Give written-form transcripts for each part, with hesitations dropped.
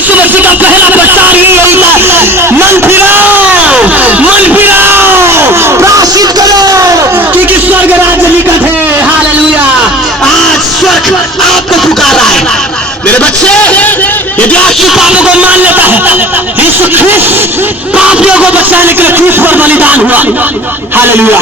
यीशु मसीह का पहला प्रचार ही यही था, मन फिराओ, प्रायश्चित करो क्योंकि स्वर्ग राज्य निकट है। हालेलुया। आज स्वर्ग आपको पुकार रहा है। मेरे बच्चे, यदि आपके पापों को मान लेता है, यीशु ख्रिस्त पापियों को बचाने के लिए क्रूस पर बलिदान हुआ। हालेलुया।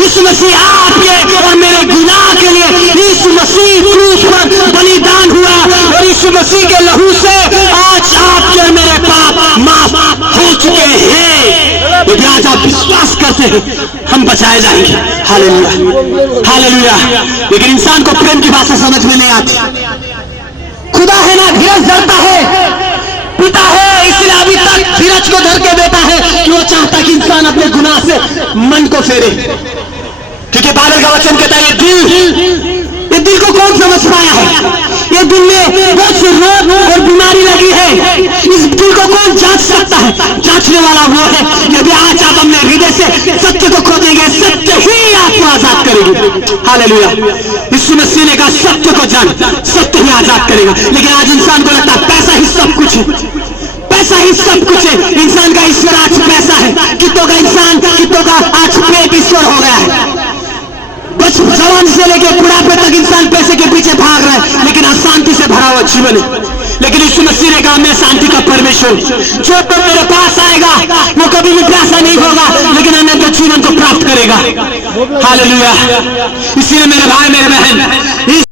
यीशु मसीह आपके और मेरे गुनाह के लिए यीशु मसीह क्रूस पर बलिदान हुआ और यीशु मसीह के लहू से आज आपके और मेरे पाप माफ हो चुके हैं। यदि आज आप विश्वास करते हैं, हम बचाए जाएंगे। Hallelujah, hallelujah. लेकिन इंसान को प्रेम की भाषा समझ में नहीं आती। खुदा है ना, धीरज धरता है, पिता है, इसलिए अभी तक धीरज को धर के देता है कि वो चाहता कि इंसान अपने गुनाह से मन को फेरे। क्योंकि बाइबल का वचन कहता है ये दिल को कौन समझ पाया है? ये दिल में बहुत से रोग और बीमारी लगी है, इस दिल को कौन जांच सकता है? जांचने वाला वो है। यदि आज आप अपने हृदय से सत्य को खोजेंगे, सत्य ही आपको आजाद करेगी। हालेलुया। यीशु मसीह ने कहा सत्य को जान, सत्य ही आजाद करेगा। लेकिन आज इंसान को लगता है पैसा ही सब कुछ है, पैसा ही सब कुछ है। इंसान का ईश्वर आज पैसा है। कितों का इंसान, कितों का आज पेट ईश्वर हो गया है। जवान से लेकर बुढ़ापे तक इंसान पैसे के पीछे भाग रहा है, लेकिन अशांति से भरा हुआ जीवन है। लेकिन यीशु मसीह ने कहा मैं शांति का परमेश्वर, जो तो मेरे पास आएगा वो कभी भी प्यासा नहीं होगा, लेकिन अनंत जीवन को प्राप्त करेगा। हालेलुया। इसलिए मेरे भाई, मेरे बहन,